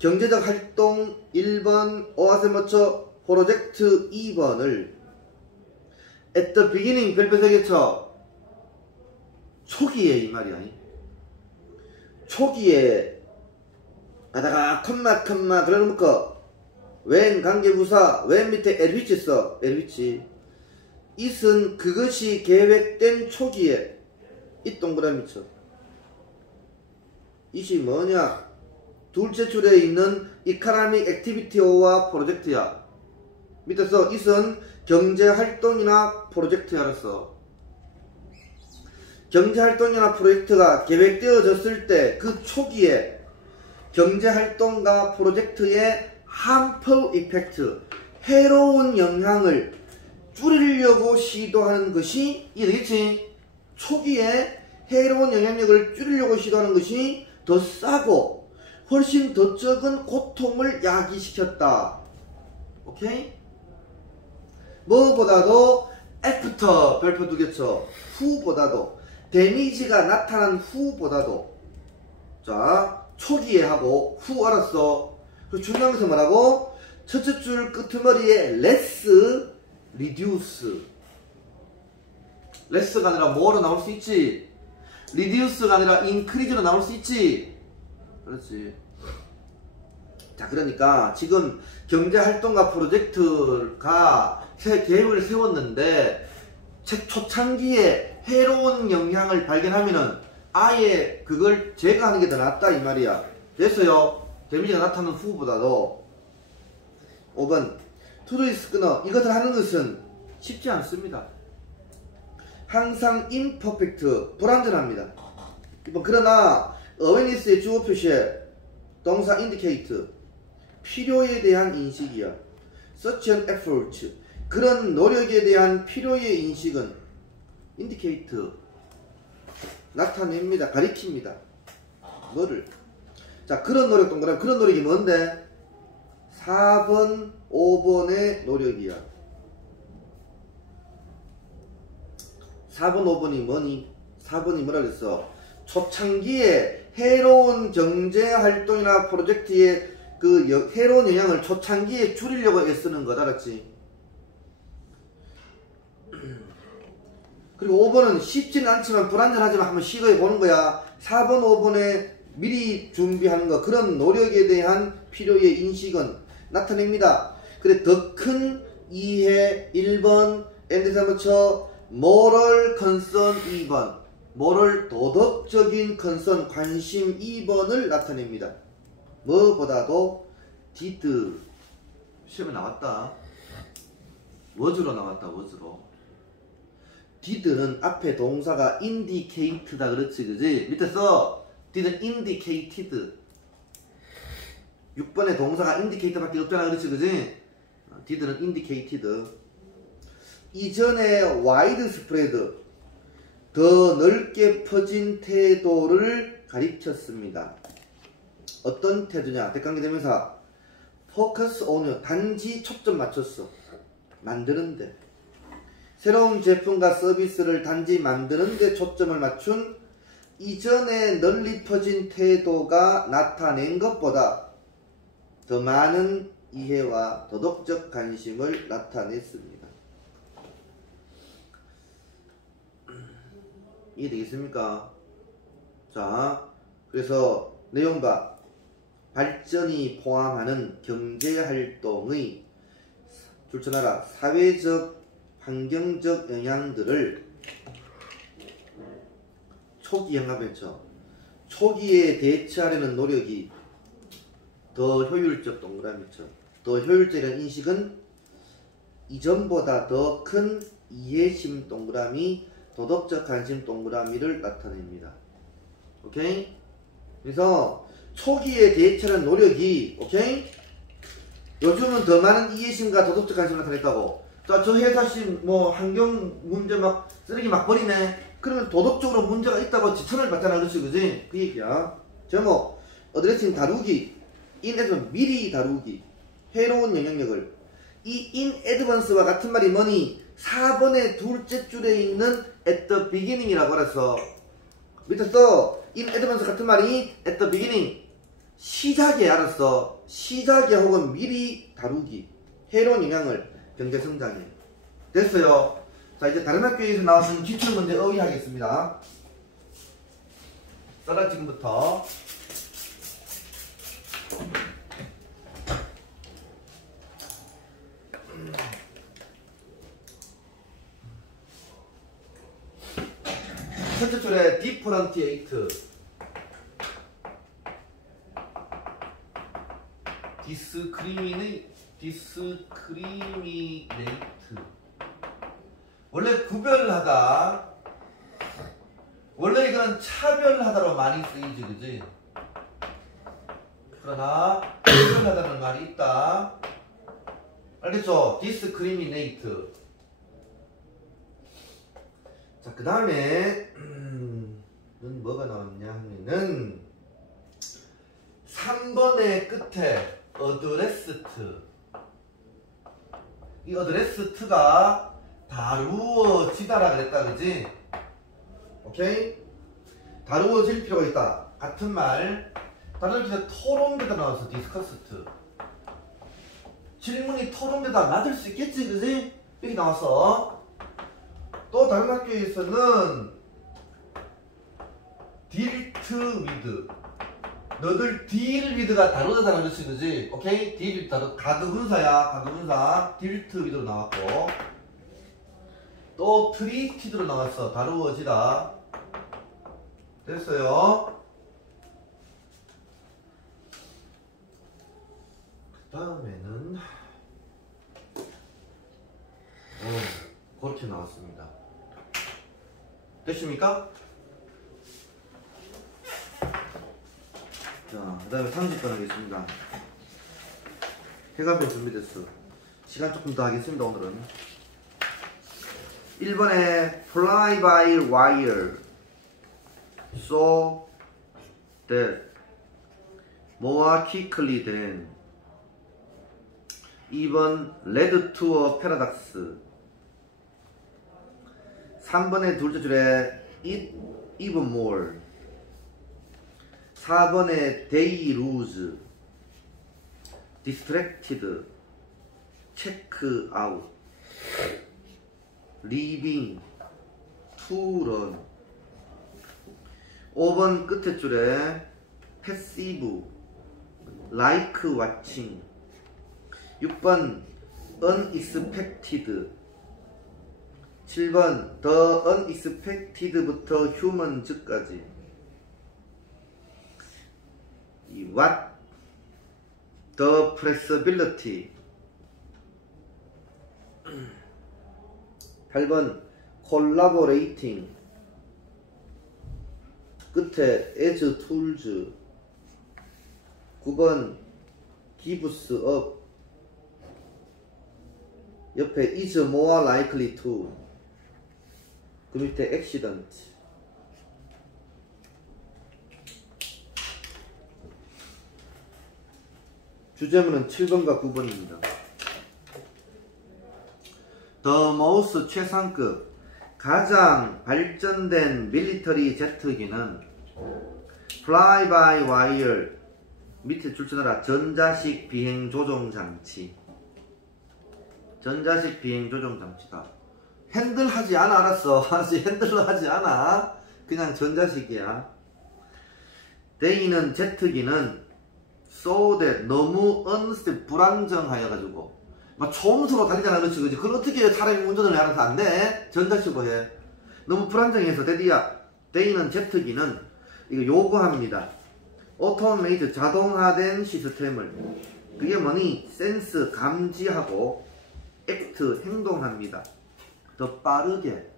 경제적 활동 1번 오아세 맞춰 프로젝트 2번을 at the beginning 별표색에 쳐 초기에 이 말이야. 초기에 하다가 컴마 그러는 거 when 관계부사 when 밑에 LWH 써. LWH it은 그것이 계획된 초기에 이 동그라미 쳐. it이 뭐냐? 둘째 줄에 있는 economic activity와 프로젝트야. 밑에 써 it은 경제활동이나 프로젝트야. 알았어. 경제활동이나 프로젝트가 계획되어졌을 때 그 초기에 경제활동과 프로젝트의 harmful effect 해로운 영향을 줄이려고 시도하는 것이 이되겠지. 초기에 해로운 영향력을 줄이려고 시도하는 것이 더 싸고 훨씬 더 적은 고통을 야기시켰다. 오케이? 무엇보다도 after 별표 두 개 쳐. 후보다도 데미지가 나타난 후보다도. 자, 초기에 하고 후. 알았어. 그리고 중요한 것은 뭐라고? 첫째 줄 끄트머리에 less, reduce. less가 아니라 뭐로 나올 수 있지? reduce가 아니라 increase로 나올 수 있지? 그렇지. 자, 그러니까 지금 경제활동과 프로젝트가 새 계획을 세웠는데 초창기에 해로운 영향을 발견하면은 아예 그걸 제거하는 게 더 낫다 이 말이야. 됐어요? 데미지가 나타나는 후보다도. 5번 투두리스 끊어. 이것을 하는 것은 쉽지 않습니다. 항상 imperfect 불완전합니다. 그러나 awareness의 주어 표시에 동사 indicate 필요에 대한 인식이야. such an effort 그런 노력에 대한 필요의 인식은 indicate 나타냅니다. 가리킵니다. 뭐를? 자, 그런 노력 동그라미. 그런 노력이 뭔데? 4번 5번의 노력이야. 4번 5번이 뭐니? 4번이 뭐라 그랬어? 초창기에 해로운 경제활동이나 프로젝트의 그 해로운 영향을 초창기에 줄이려고 애쓰는 것. 알았지? 그리고 5번은 쉽지는 않지만 불안전하지만 한번 시도해 보는 거야. 4번 5번의 미리 준비하는 것, 그런 노력에 대한 필요의 인식은 나타냅니다. 그래, 더 큰 이해 1번, 엔드에서 붙여 moral concern 2번, moral 도덕적인 concern 관심 2번을 나타냅니다. 뭐보다도 did 시험에 나왔다. was로 나왔다. was로. did는 앞에 동사가 indicate다. 그렇지 그지? 밑에 써 didn't indicated. 6번에 동사가 indicate 밖에 없잖아. 그렇지 그지? did는 indicated. 이전에 widespread 더 넓게 퍼진 태도를 가리켰습니다. 어떤 태도냐? 대관계대명사 focus on 단지 초점 맞췄어. 만드는데. 새로운 제품과 서비스를 단지 만드는데 초점을 맞춘 이전에 널리 퍼진 태도가 나타낸 것보다 더 많은 이해와 도덕적 관심을 나타냈습니다. 이해되겠습니까? 자, 그래서 내용 봐. 발전이 포함하는 경제활동의 줄쳐놔라. 사회적, 환경적 영향들을 초기 영합했죠. 초기에 대처하려는 노력이 더 효율적 동그라미죠. 더 효율적이라는 인식은 이전보다 더 큰 이해심 동그라미, 도덕적 관심 동그라미를 나타냅니다. 오케이? 그래서 초기에 대처하는 노력이, 오케이? 요즘은 더 많은 이해심과 도덕적 관심을 나타냈다고. 자, 저 회사씨 뭐 환경 문제 막 쓰레기 막 버리네. 그러면 도덕적으로 문제가 있다고 지천을 받잖아. 그렇지 그지? 그 얘기야. 제목 어드레싱 다루기, in advance 미리 다루기, 해로운 영향력을. 이 in advance와 같은 말이 뭐니? 4번의 둘째 줄에 있는 at the beginning이라고 그랬어. 밑에 써 in advance 같은 말이 at the beginning 시작에. 알았어. 시작에 혹은 미리 다루기, 해로운 영향을, 경제성장에. 됐어요. 자, 이제 다른 학교에서 나오는 기출문제 어휘하겠습니다. 따라 지금부터. 첫째 줄에 differentiate, discriminate. 원래 구별하다, 원래 이건 차별하다로 많이 쓰이지 그지? 그러나 구별하다는 말이 있다. 알겠죠? discriminate. 자, 그 다음에 뭐가 나왔냐 하면은 3번의 끝에 addressed. 이 addressed가 다루어지다라 그랬다 그지? 오케이? 다루어질 필요가 있다. 같은 말. 다른 뜻에 토론되다 나와서 discussed. 질문이 토론되다 맞을 수 있겠지 그지? 여기 나왔어. 또 다른 학교에서는 dealt with, 너들 deal with가 다루다라는 뜻이 그지? 오케이? deal with 다루, 가급분사야. 가급분사 dealt with로 나왔고, 또 treated로 나왔어. 다루어지다. 됐어요. 그 다음에는 그렇게 나왔습니다. 됐습니까? 자, 그 다음에 30번 하겠습니다. 해감표 준비됐어. 시간 조금 더 하겠습니다. 오늘은 1번에 fly by wire so that more quickly than. 2번 led to a paradox. 3번의 둘째 줄에 it even more. 4번에 they lose, distracted, check out, leaving, to run. 5번 끝에 줄에 passive, like watching. 6번 unexpected. 7번 the unexpected부터 humans까지. 이 what, the flexibility. 8번 collaborating. 끝에 as tools. 9번 gives up. 옆에 is more likely to. 그 밑에 accident. 주제문은 7번과 9번입니다. The most 최상급, 가장 발전된 밀리터리 제트기는 fly by wire, 밑에 줄쳐놔라. 전자식 비행 조종 장치. 전자식 비행 조종 장치다. 핸들 하지 않아. 알았어. 아직 핸들로 하지 않아. 그냥 전자식이야. They는 제트기는 so that 너무 unstable, 불안정하여가지고 막 초음속으로 달리잖아. 그렇지 그렇지. 그걸 어떻게 사람이 운전을 해서 안 돼? 전자식으로 해. 너무 불안정해서 They는 제트기는 이거 요구합니다. automate, 자동화된 시스템을. 그게 뭐니? sense, 감지하고 act, 행동합니다. 더 빠르게,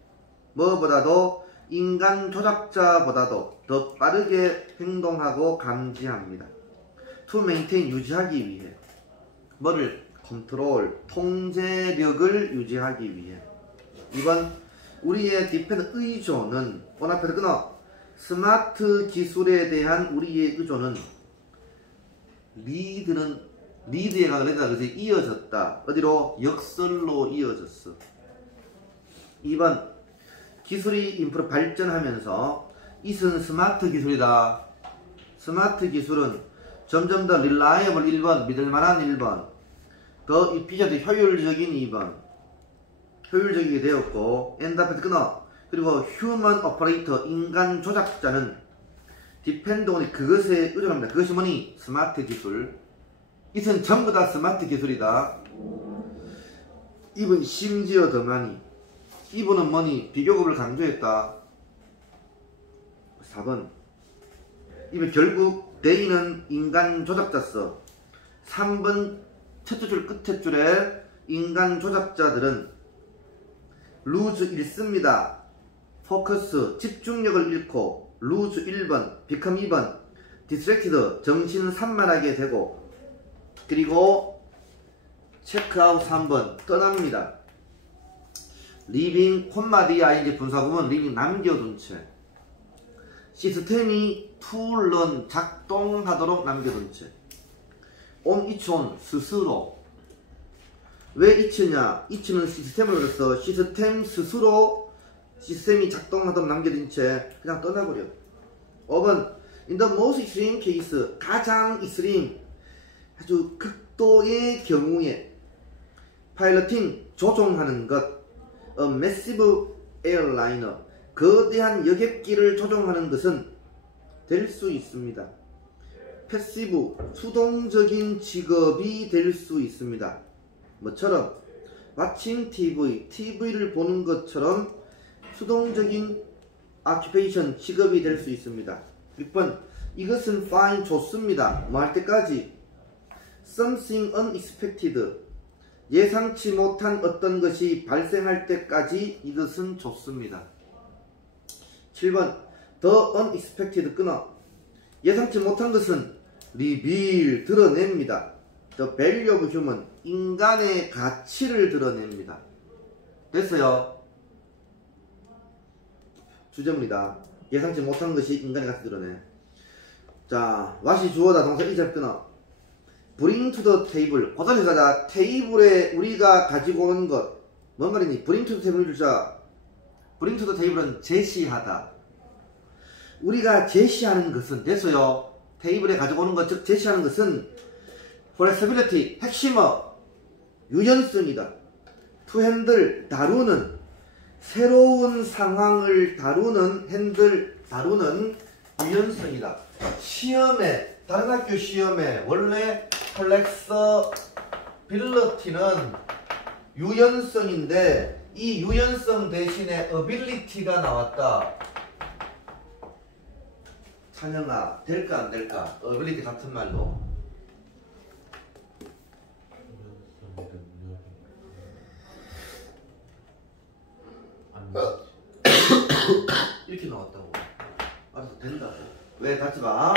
뭐보다도 인간 조작자보다도 더 빠르게 행동하고 감지합니다. to maintain, 유지하기 위해. 뭐를? 컨트롤, 통제력을 유지하기 위해. 2번 우리의 디펜드 의존은, 온 앞에서 끊어. 스마트 기술에 대한 우리의 의존은 리드에 그래서 이어졌다. 어디로? 역설로 이어졌어. 2번 기술이 인프라 발전하면서 이는 스마트 기술이다. 스마트 기술은 점점 더 reliable 1번, 믿을만한 1번, 더 efficient, 효율적인 2번, 효율적이게 되었고, end 앞에서 끊어. 그리고 human operator, 인간 조작자는 depend on, 그것에 의존합니다. 그것이 뭐니? 스마트 기술. 이는 전부 다 스마트 기술이다. 2번 심지어 더 많이. 2번은 뭐니? 비교급을 강조했다. 4번 2번 결국 they는 인간 조작자서. 3번 첫째 줄 끝에 줄에 인간 조작자들은 lose, 잃습니다. focus, 집중력을 잃고 lose 1번, become 2번, distracted, 정신 산만하게 되고, 그리고 check out 3번, 떠납니다. leaving, 콤마디 ing 분사구문, leaving, 남겨둔 채. 시스템이 to run, 작동하도록 남겨둔 채. on its own, 스스로. 왜 it냐? it는 시스템을 그랬어. 시스템 스스로 시스템이 작동하도록 남겨둔 채 그냥 떠나버려. 5번 in the most extreme case, 가장 extreme, 아주 극도의 경우에 파일럿팅, 조종하는 것, a massive airliner, 거대한 여객기를 조종하는 것은 될 수 있습니다. 패시브, 수동적인 직업이 될 수 있습니다. 뭐처럼? watching TV, TV를 보는 것처럼 수동적인 occupation, 직업이 될 수 있습니다. 6번 이것은 fine, 좋습니다. 뭐 할 때까지? something unexpected, 예상치 못한 어떤 것이 발생할 때까지 이것은 좋습니다. 7번 the unexpected, 끊어. 예상치 못한 것은 reveal, 드러냅니다. the value of human, 인간의 가치를 드러냅니다. 됐어요. 주제문이다. 예상치 못한 것이 인간의 가치 드러내. 자, what이 주어다. 동사 1절 끊어. bring to the table, 고사리사자, 테이블에 우리가 가지고 온 것. 뭔 말이니? bring to the table 줄자. bring to the table은 제시하다. 우리가 제시하는 것은, 됐어요. 테이블에 가지고 오는 것, 즉 제시하는 것은 flexibility, 핵심어, 유연성이다. to handle, 다루는, 새로운 상황을 다루는, handle, 다루는 유연성이다. 시험에 다른 학교 시험에 원래 플렉서빌리티는 유연성인데 이 유연성 대신에 ability가 나왔다. 찬영아 될까 안 될까? ability 같은 말로 이렇게 나왔다고. 알아서 된다고. 왜 같이 봐.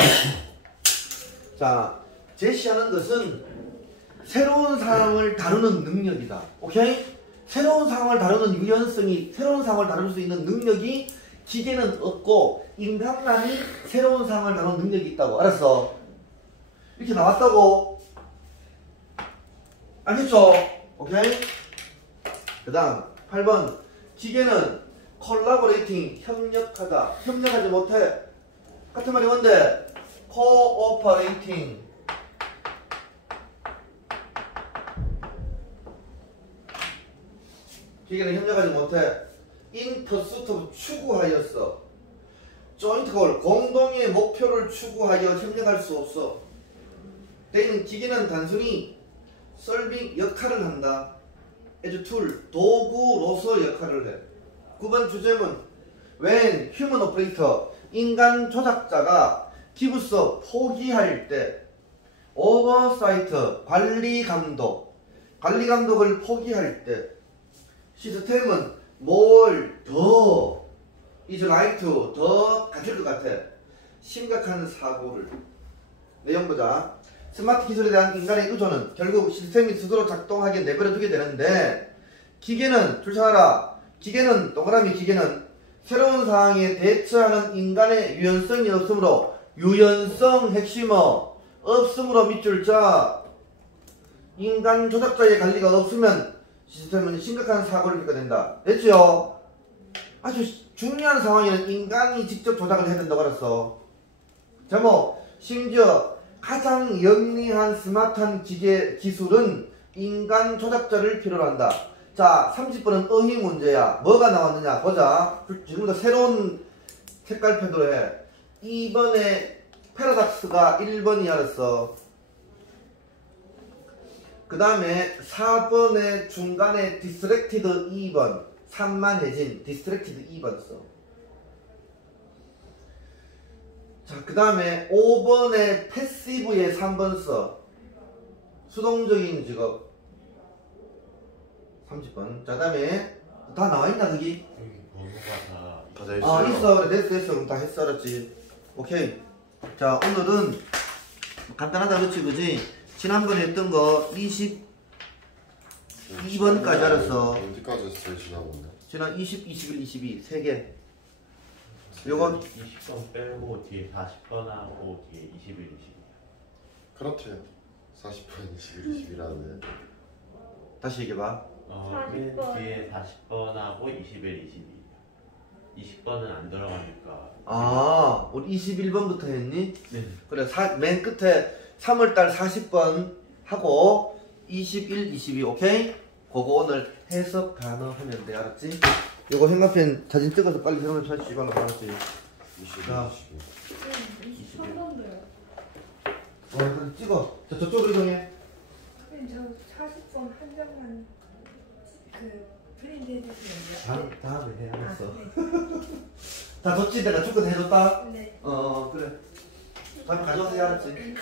자, 제시하는 것은 새로운 상황을 다루는 능력이다. 오케이? 새로운 상황을 다루는 유연성이, 새로운 상황을 다룰 수 있는 능력이 기계는 없고 인간만이 새로운 상황을 다루는 능력이 있다고. 알았어? 이렇게 나왔다고. 알겠죠? 오케이? 그 다음 8번 기계는 collaborating 협력하다. 협력하지 못해. 같은 말이 뭔데? cooperating. 기계는 협력하지 못해. in pursuit of 추구하였어. joint goal 공동의 목표를 추구하여 협력할 수 없어. 때는 기계는 단순히 solving 역할을 한다. as tool 도구로서 역할을 해. 9번 주제문 when human operator 인간 조작자가 gives up 포기할 때 oversight 관리 감독을 포기할 때 시스템은 뭘 더 is like to 더 가질 것 같아. 심각한 사고를. 내용 보자. 스마트 기술에 대한 인간의 의존은 결국 시스템이 스스로 작동하게 내버려두게 되는데 기계는 줄창하라. 기계는 동그라미 기계는 새로운 상황에 대처하는 인간의 유연성이 없으므로 유연성 핵심어 없으므로 밑줄 자 인간 조작자의 관리가 없으면 시스템은 심각한 사고를 겪게 된다. 됐죠? 아주 중요한 상황에는 인간이 직접 조작을 해야 된다고 알았어. 제목 심지어 가장 영리한 스마트한 기계 기술은 인간 조작자를 필요로 한다. 자 30번은 어휘 문제야. 뭐가 나왔느냐 보자. 지금부터 새로운 색깔표로 해. 2번에 패러닥스가 1번이 알았어. 그 다음에 4번에 중간에 distracted 2번 산만해진 distracted 2번 써. 자, 그 다음에 5번에 패시브에 3번 써. 수동적인 직업 30번. 자, 그 다음에 다 나와있나 거기? 여기 번호가 다 돼 있어요. 아 있어. 그래 됐어 그럼 다 했어. 알았지. 오케이. 자 오늘은 간단하다 그치 그지? 지난번에 했던 거 22번까지 알았어. 어디까지 했어요 지난번에? 지난 20, 21, 22 3개. 요거 20번 빼고 뒤에 40번하고 뒤에 21, 22. 그렇대요. 40분 21, 21하는데 다시 얘기해봐. 맨 40번. 뒤에 40번하고 21, 22. 20번은 안 들어가니까. 아 우리 21번부터 했니? 네. 그래 맨 끝에 3월달 40번 하고 21, 22 오케이? 그거 오늘 해석 단어 하면 돼. 알았지? 요거 형광펜 사진 찍어서 빨리 형광펜 사진 찍으려고 알았지? 21, 자. 22. 23번도요. 그럼 찍어. 자 저쪽으로 이동해. 선생님 저 40번 한 장만 그 프린트 해주시면 돼요? 다음에 해. 알았어. 네. 다 줬지? 내가 조건 해줬다? 네. 그래. 다음에 가져오세요. 알았지? 네.